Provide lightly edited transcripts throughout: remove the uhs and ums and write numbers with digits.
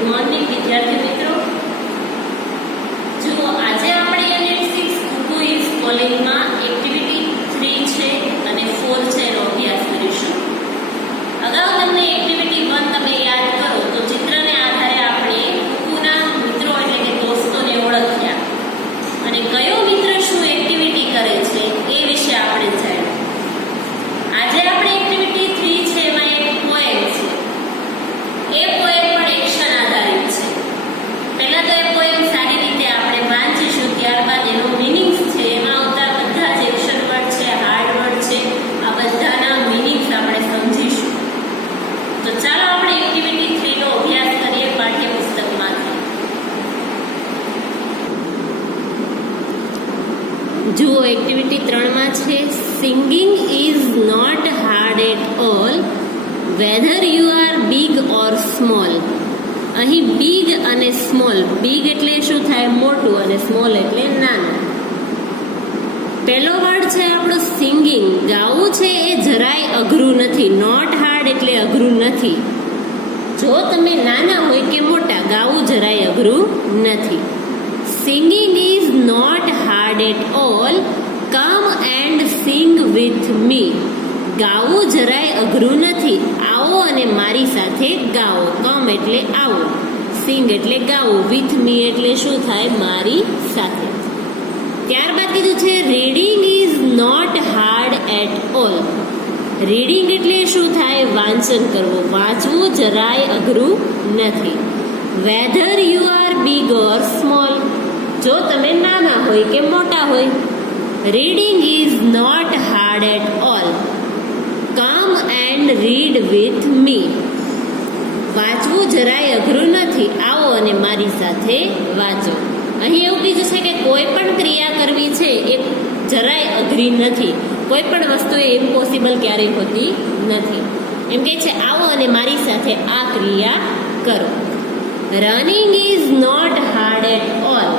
Good morning વિદ્યાર્થી મિત્રો. જુઓ, આજે આપણે યુનિટ 6 કુકુ ઇઝ કોલિંગમાં એક્ટિવિટી 3 છે અને 4 છે એનો અભ્યાસ કરીશું. અગાઉ તમને એક્ટિવિટી 1 તમે યાદ કરો તો ચિત્રને આધારે આપણે કુકુના મિત્રો એટલે કે દોસ્તોને ઓળખ્યા અને કયો મિત્ર શું એક્ટિવિટી કરે છે એ વિશે આપણે જાણ્યું. આજે આપણે એક્ટિવિટી 3 છે એમાં એક પોએમ છે. એ પોએમ પણ એક્શન આધારિત છે. પહેલા તો એ પોએમ સારી રીતે આપણે વાંચીશું, ત્યારબાદ એનો મીનિંગ્સ છે, એમાં આવતા બધા જ એક્શન વર્ડ છે, હાર્ડ વર્ડ છે, આ બધાના મીનિંગ્સ આપણે સમજીશું. તો ચાલો આપણે એક્ટિવિટી 3 નો અભ્યાસ કરીએ પાઠ્યપુસ્તકમાંથી. જુઓ, એક્ટિવિટી 3 માં છે singing is not hard at all whether you are big or small. અહીં બિગ અને સ્મોલ, બિગ એટલે શું થાય? મોટું, અને સ્મોલ એટલે નાનું. પહેલો વર્ડ છે આપણો સિંગિંગ. ગાવું છે એ જરાય અઘરું નથી. નોટ હાર્ડ એટલે અઘરું નથી. જો તમે નાના હોય કે મોટા, ગાવું જરાય અઘરું નથી. Singing is not hard at all, come and sing with me. ગાવું જરાય અઘરું નથી. આવો અને મારી સાથે ગાઓ. કમ એટલે આવો, સિંગ એટલે ગાવું, વિથ મી એટલે શું થાય? મારી સાથે. ત્યારબાદ કીધું છે reading is not hard at all. Reading એટલે શું થાય? વાંચન કરવું. વાંચવું જરાય અઘરું નથી. Whether you are big or small. જો તમે નાના હોય કે મોટા હોય. Reading is not hard at all, come and read with me. વાંચવું જરાય અઘરું નથી. આવો અને મારી સાથે વાંચો. અહીં એવું કીધું છે કે કોઈ પણ ક્રિયા કરવી છે એ જરાય અઘરી નથી. કોઈ પણ વસ્તુ એ ઇમ્પોસિબલ ક્યારેય હોતી નથી. એમ કે છે આવો અને મારી સાથે આ ક્રિયા કરો. Running is not hard at all.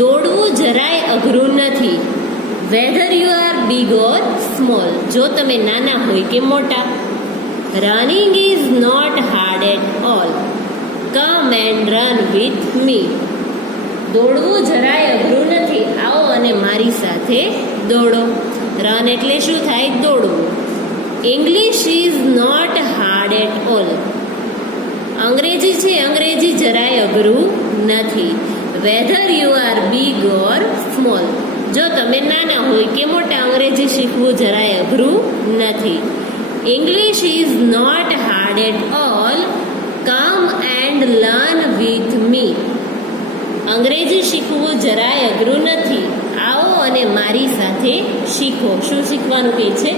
દોડવું જરાય અઘરું નથી. Whether you are big or small. જો તમે નાના હોય કે મોટા. Running is not hard at all, come and run with me. દોડવું જરાય અઘરું નથી. આવો અને મારી સાથે દોડો. રન એટલે શું થાય? દોડવું. English is not hard at all. અંગ્રેજી છે, અંગ્રેજી જરાય અઘરું નથી. Whether you are big or small. જો તમે નાના હોય કે મોટા, અંગ્રેજી શીખવું જરાય અઘરું નથી. English is not hard at all, come and learn with me. અંગ્રેજી શીખવું જરાય અઘરું નથી. આવો અને મારી સાથે શીખો. શું શીખવાનું કહે છે?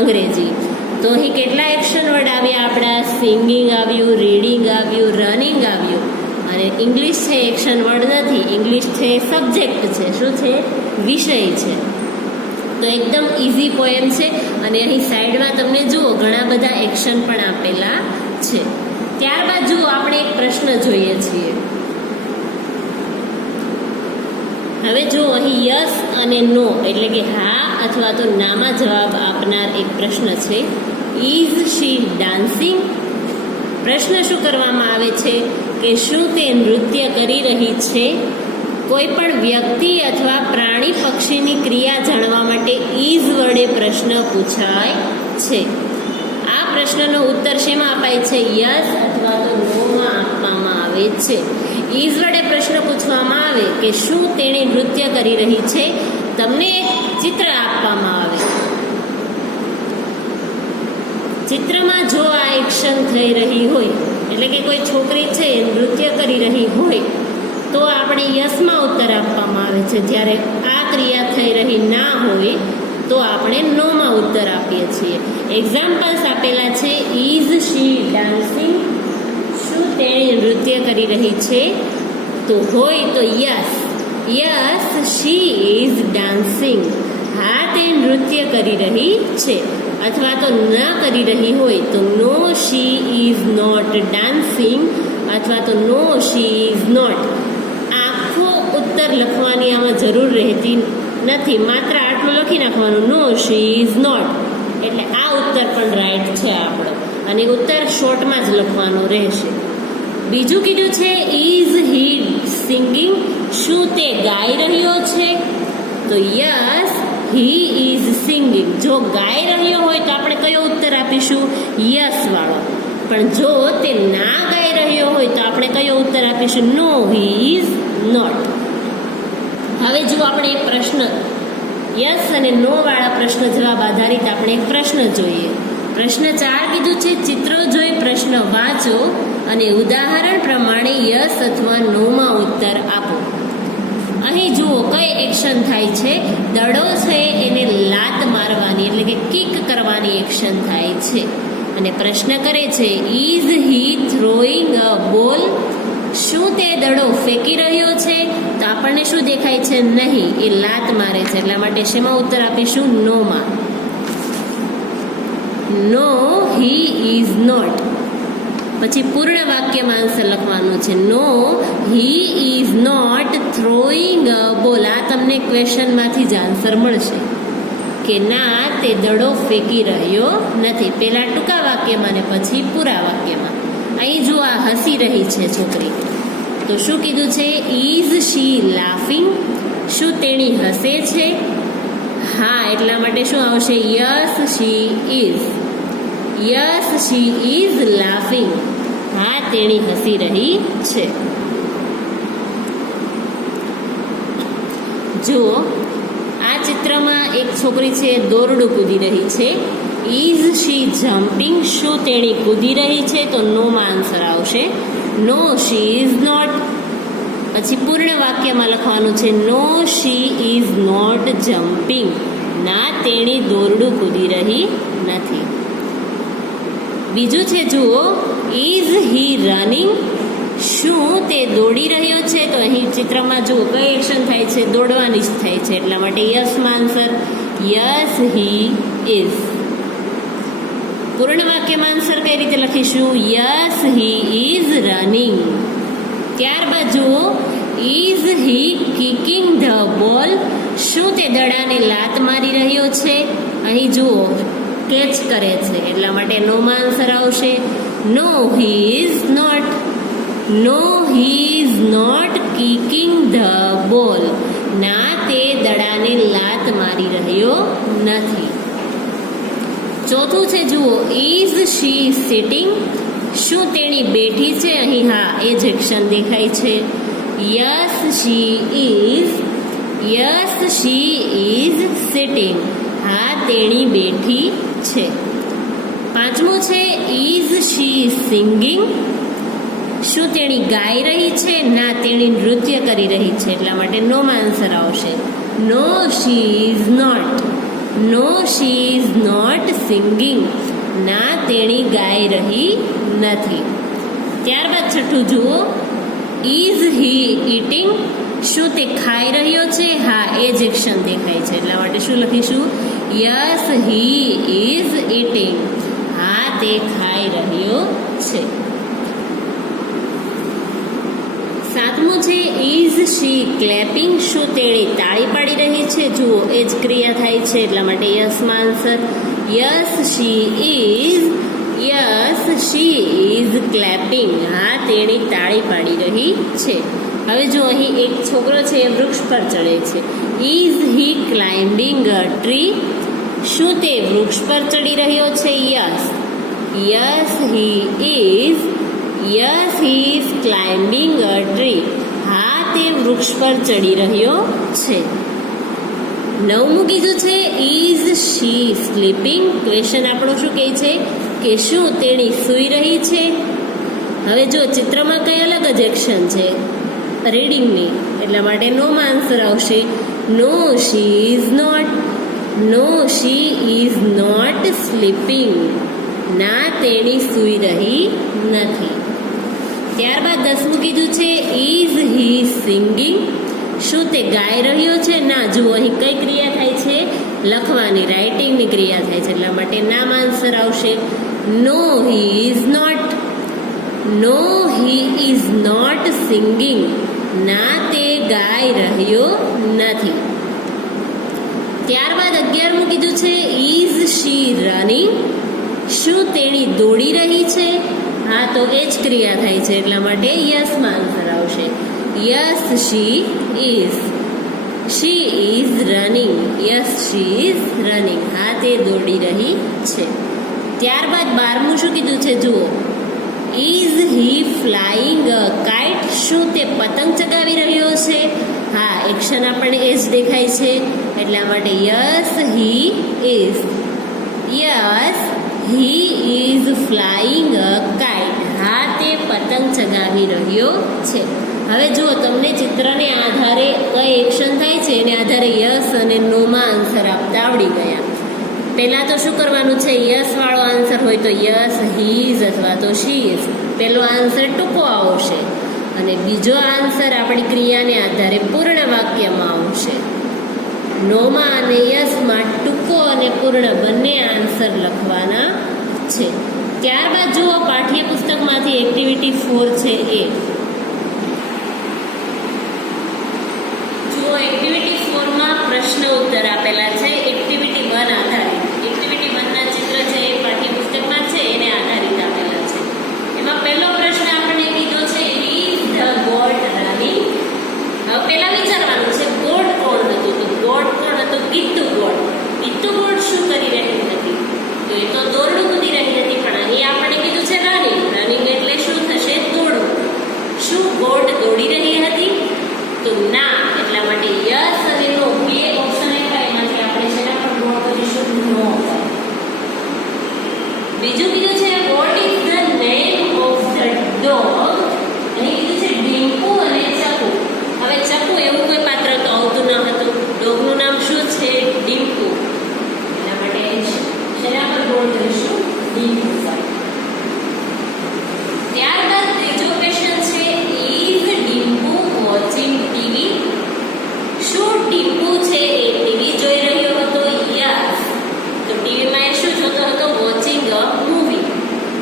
અંગ્રેજી. તો અહીં કેટલા એક્શન વર્ડ આવ્યા આપણા? સિંગિંગ આવ્યું, રીડિંગ આવ્યું, રનિંગ આવ્યું, અને ઇંગ્લિશ છે એક્શન વર્ડ નથી. ઇંગ્લિશ છે સબ્જેક્ટ છે. શું છે? વિષય છે. તો એકદમ ઇઝી પોએમ છે. અને અહીં સાઈડમાં તમને જુઓ ઘણા બધા એક્શન પણ આપેલા છે. ત્યારબાદ જુઓ, આપણે એક પ્રશ્ન જોઈએ છીએ. હવે જો અહીં યસ અને નો એટલે કે હા અથવા તો નામાં જવાબ આપનાર એક પ્રશ્ન છે. Is she dancing? પ્રશ્ન શું કરવામાં આવે છે કે શું તે નૃત્ય કરી રહી છે? કોઈ પણ વ્યક્તિ અથવા પ્રાણી પક્ષીની ક્રિયા જાણવા માટે ઇઝ વડે પ્રશ્ન પૂછાય છે. આ પ્રશ્નનો ઉત્તર શેમાં અપાય છે? યસ અથવા તો નોમાં આપવામાં આવે છે. ઇઝ વડે પ્રશ્ન પૂછવામાં આવે કે શું તેણે નૃત્ય કરી રહી છે. તમને એક ચિત્ર આપવામાં આવે. ચિત્રમાં જો આ એક્શન થઈ રહી હોય એટલે કે કોઈ છોકરી છે નૃત્ય કરી રહી હોય તો આપણે યસમાં ઉત્તર આપવામાં આવે છે. જ્યારે આ ક્રિયા થઈ રહી ના હોય તો આપણે નોમાં ઉત્તર આપીએ છીએ. એક્ઝામ્પલ્સ આપેલા છે. Is she dancing? શું તેણે નૃત્ય કરી રહી છે? તો હોય તો yes, yes she is dancing. હા, તે નૃત્ય કરી રહી છે. અથવા તો ના કરી રહી હોય તો નો શી ઇઝ નોટ ડાન્સિંગ અથવા તો નો શી ઇઝ નોટ. આખો ઉત્તર લખવાની આમાં જરૂર રહેતી નથી. માત્ર આટલું લખી નાખવાનું, નો શી ઇઝ નોટ. એટલે આ ઉત્તર પણ રાઈટ છે આપણો. અને ઉત્તર શોર્ટમાં જ લખવાનો રહેશે. બીજું કીધું છે ઇઝ હી સિંગિંગ, શું તે ગાઈ રહ્યો છે? તો યસ હી ઇઝ સિંગિંગ. જો ગાઈ રહ્યો હોય તો આપણે કયો ઉત્તર આપીશું? યસ વાળો. પણ જો તે ના ગાઈ રહ્યો હોય તો આપણે કયો ઉત્તર આપીશું? નો હી ઇઝ નોટ. હવે જો આપણે એક પ્રશ્ન યસ અને નો વાળા પ્રશ્ન જવાબ આધારિત આપણે એક પ્રશ્ન જોઈએ. પ્રશ્ન 4 કીધું છે ચિત્રો જોઈ પ્રશ્ન વાંચો અને ઉદાહરણ પ્રમાણે યસ અથવા નોમાં ઉત્તર આપો. અહીં જુઓ કઈ એક્શન થાય છે? દડો છે એને લાત મારવાની એટલે કે કિક કરવાની એક્શન થાય છે. અને પ્રશ્ન કરે છે ઇઝ હી થ્રોઈંગ અ બોલ, શું તે દડો ફેંકી રહ્યો છે? તો આપણને શું દેખાય છે? નહીં, એ લાત મારે છે. એટલા માટે શેમાં ઉત્તર આપીશું? નોમાં. નો હી ઇઝ નોટ. પછી પૂર્ણ વાક્યમાં આન્સર લખવાનું છે. નો હી ઇઝ નોટ થ્રોઈંગ અ બોલ. આ તમને ક્વેશ્ચનમાંથી જ આન્સર મળશે કે ના તે દડો ફેંકી રહ્યો નથી. પહેલા ટૂંકા વાક્યમાં ને પછી પૂરા વાક્યમાં. અહીં જો આ હસી રહી છે છોકરી, તો શું કીધું છે? ઇઝ શી લાફિંગ, શું તેણી હસે છે? હા, એટલા માટે શું આવશે? Yes she is. Yes she is laughing. હા, તેણી હસી રહી છે. જો આ ચિત્રમાં એક છોકરી છે દોરડું કૂદી રહી છે. ઇઝ શી જમ્પિંગ, શું તેણી કૂદી રહી છે? તો નોમાં આન્સર આવશે. No she is not. પછી પૂર્ણ વાક્યમાં લખવાનું છે નો શી ઇઝ નોટ જમ્પિંગ. ના, તેણી દોરડું કૂદી રહી નથી. બીજું છે જુઓ ઇઝ હી રનિંગ, શું તે દોડી રહ્યો છે? તો અહીં ચિત્રમાં જુઓ કઈ એક્શન થાય છે? દોડવાની જ થાય છે. એટલા માટે યસમાં આન્સર. Yes he is. પૂર્ણ વાક્યમાં આન્સર કઈ રીતે લખીશું? Yes he is running. ત્યારબાદ જુઓ ઇઝ હી કિકિંગ ધ બોલ, શું તે દડાને લાત મારી રહ્યો છે? અહીં જુઓ કેચ કરે છે. એટલા માટે નોમાં આન્સર આવશે. No he is not. No he is not kicking the ball. ના, તે દડાને લાત મારી રહ્યો નથી. ચોથું છે જુઓ ઇઝ શી સિટિંગ, શું તેણી બેઠી છે? અહીં હા એ જ એક્શન દેખાય છે. Yes she is. Yes she is sitting. હા, તેણી બેઠી છે. પાંચમું છે ઇઝ શી સિંગિંગ, શું તેણી ગાઈ રહી છે? ના, તેણી નૃત્ય કરી રહી છે. એટલા માટે નોમાં આન્સર આવશે. No she is not. No she is not singing. ના, તેણી ગાઈ રહી નથી. ત્યારબાદ છઠ્ઠું જુઓ ઇઝ હી ઇટિંગ, શું તે ખાઈ રહ્યો છે? હા, એ જ એક્શન દેખાય છે. એટલા માટે શું લખીશું? Yes he is eating. હા, તે ખાઈ રહ્યો છે. સાતમું છે ઇઝ શી ક્લેપિંગ, શું તેણી તાળી પાડી રહી છે? જુઓ એ જ ક્રિયા થાય છે. એટલા માટે યસમાં answer. Yes she is. Yes she is clapping. હા, તેણી તાળી પાડી રહી છે. હવે જો અહીં એક છોકરો છે એ વૃક્ષ પર ચડે છે. Is he climbing a tree, શું તે વૃક્ષ પર ચડી રહ્યો છે? Yes. Yes he is. Yes he is climbing a tree. હા, તે વૃક્ષ પર ચડી રહ્યો છે. નવમું કીધું છે ઇઝ શી સ્લીપિંગ, ક્વેશ્ચન આપણો શું કહે છે કે શું તેણી સૂઈ રહી છે? હવે જો ચિત્રમાં કઈ અલગ જ એક્શન છે રીડિંગની. એટલા માટે નોમાં આન્સર આવશે. No she is not. No she is not sleeping. ના, તેણી સૂઈ રહી નથી. ત્યારબાદ 10મું કીધું છે ઇઝ હી સિંગિંગ, શું તે ગાઈ રહ્યો છે? ના, જુઓ અહીં કઈ ક્રિયા થાય છે? લખવાની, રાઇટિંગની ક્રિયા થાય છે. એટલા માટે નામ આન્સર આવશે. No he is not. No he is not singing. ના, તે ગાઈ રહ્યો નથી. ત્યારબાદ 11મું કીધું છે ઇઝ શી રનિંગ, શું તેણી દોડી રહી છે? હા, તો એ જ ક્રિયા થાય છે એટલા માટે યસમાં આન્સર આવશે. Yes she is. She is running. Yes she is running. હા, તે દોડી રહી છે. ત્યારબાદ 12મું શું કીધું છે જુઓ. Is he flying a kite. શું તે પતંગ ચગાવી રહ્યો છે? હા, એક્શન આપણને એ જ દેખાય છે એટલા માટે yes he is. Yes he is flying a kite. હા, તે પતંગ ચગાવી રહ્યો છે. હવે જુઓ, તમને ચિત્રને આધારે કઈ એક્શન થાય છે એને આધારે યસ અને નોમાં આન્સર આપતા આવડી ગયા. પહેલાં તો શું કરવાનું છે, યસ વાળો આન્સર હોય તો યસ હી ઇઝ અથવા તો શી ઇઝ. પહેલો આન્સર ટૂંકો આવશે અને બીજો આન્સર આપણી ક્રિયાને આધારે પૂર્ણ વાક્યમાં આવશે. નોમાં અને યસમાં ટૂંકો અને પૂર્ણ બંને આન્સર લખવાના છે. ત્યારબાદ જુઓ, પાઠ્યપુસ્તકમાંથી એક્ટિવિટી 4 છે એ જુઓ. એક્ટિવિટી 4માં પ્રશ્ન ઉત્તર આપેલા છે એક્ટિવિટી 1 આધારિત. એક્ટિવિટી 1ના ચિત્ર છે એ પાઠ્યપુસ્તકમાં છે એને આધારિત આપેલા છે. એમાં પહેલો પ્રશ્ન આપણને કીધો છે ઇઝ ધ ગોટ રનિંગ. હવે પહેલા વિચારવાનું છે ગોટ કોણ હતું? તો ગોટ કોણ હતું? ગીતુ ગોટ. ગીતુ ગોટ શું કરી રહી હતી? તો એ તો દોરડું કૂદી રહી હતી. પણ અહીં આપણે કીધું છે રનિંગ. રનિંગ એટલે શું થશે? દોડવું. શું ગોટ દોડી રહી હતી? તો ના. એટલા માટે યસ અને નો બે ઓપ્શન આપ્યા, એમાંથી આપણે શેના પર ગોળ કરીશું? નો. બીજું કીધું છે what is the name of the dog. અહીં કીધું છે ડીમ્પુ અને ચકુ. હવે ચકુ એવું કોઈ પાત્ર તો આવતું ન હતું. ડોગનું નામ શું છે? ડીમ્પુ. એટલા માટે શેના પર ગોળ કરીશું? ડીમ્પુ પર. ત્યારબાદ ત્રીજો ક્વેશ્ચન છે ઇઝ ડીમ્પુ વોચિંગ ટીવી. શું ટીપુ છે એ ટીવી જોઈ રહ્યો હતો? યસ. તો ટીવીમાં એ શું જોતો હતો? વોચિંગ અ મૂવી.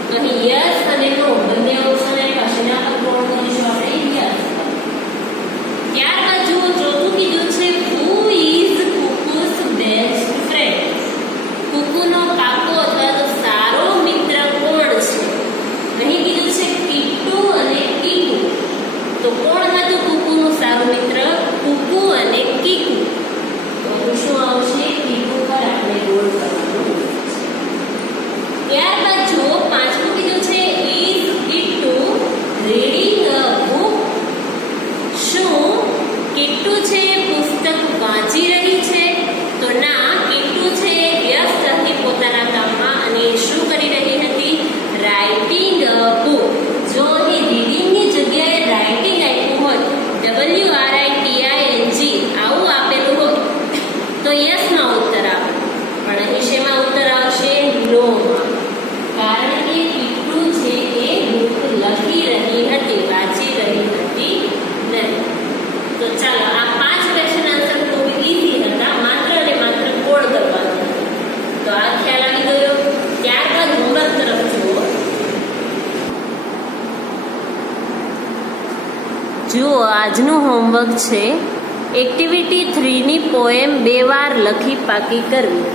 તો અહીં યસ અને નો બંને ઓપ્શન આપ્યા. શેના પર ગોળ કરીશું આપણે? યસ. ત્યારબાદ જુઓ, ચોથું કીધું છે હુ ઇઝ કુકુસ બેસ્ટ ફ્રેન્ડ. કુકુનો કાકો અથવા તો સારો મિત્ર કોણ છે? અહીં કીધું છે કિટ્ટુ અને કીકુ. તો કોણ હતું કુકુનું સારું મિત્ર? કુકુ અને કીકુ. તો શું આવશે? કીકુ પર આપણે ગોળ કરવાનું. ત્યારબાદ જુઓ, પાંચમું કીધું છે is Kittu reading a book. શું કિટ્ટુ છે પુસ્તક વાંચી રહી છે? તો ના. કિટ્ટુ છે વ્યસ્ત હતી પોતાના કામમાં અને શું કરી રહી હતી? રાઇટિંગ અ બુક. જો અહીં રીડિંગની જગ્યાએ રાઇટિંગ આપ્યું હોત, WRITING આવું આપેલું હોત તો યસમાં ઉત્તર આવે. પણ અહીં શેમાં ઉત્તર આવશે? નોમાં. કારણ કે કિટ્ટુ છે એ બુક લખી રહી હતી, વાંચી રહી હતી નહીં. તો ચાલો, આ 5 ક્વેશ્ચન આન્સર ખૂબ ઈઝી હતા. માત્ર અને માત્ર કોડ કરવાનું. તો આ ખ્યાલ આવી ગયો. ત્યારબાદ હોમવર્ક તરફ જુઓ. જુઓ, આજનું હોમવર્ક છે એક્ટિવિટી 3ની પોએમ 2 વાર લખી પાકી કરવી.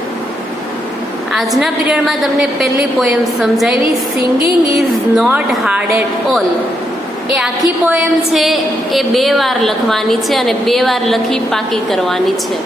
આજના પીરિયડમાં તમને પહેલી પોએમ સમજાવી, singing is not hard at all. એ આખી પોએમ છે એ 2 વાર લખવાની છે અને 2 વાર લખી પાકી કરવાની છે.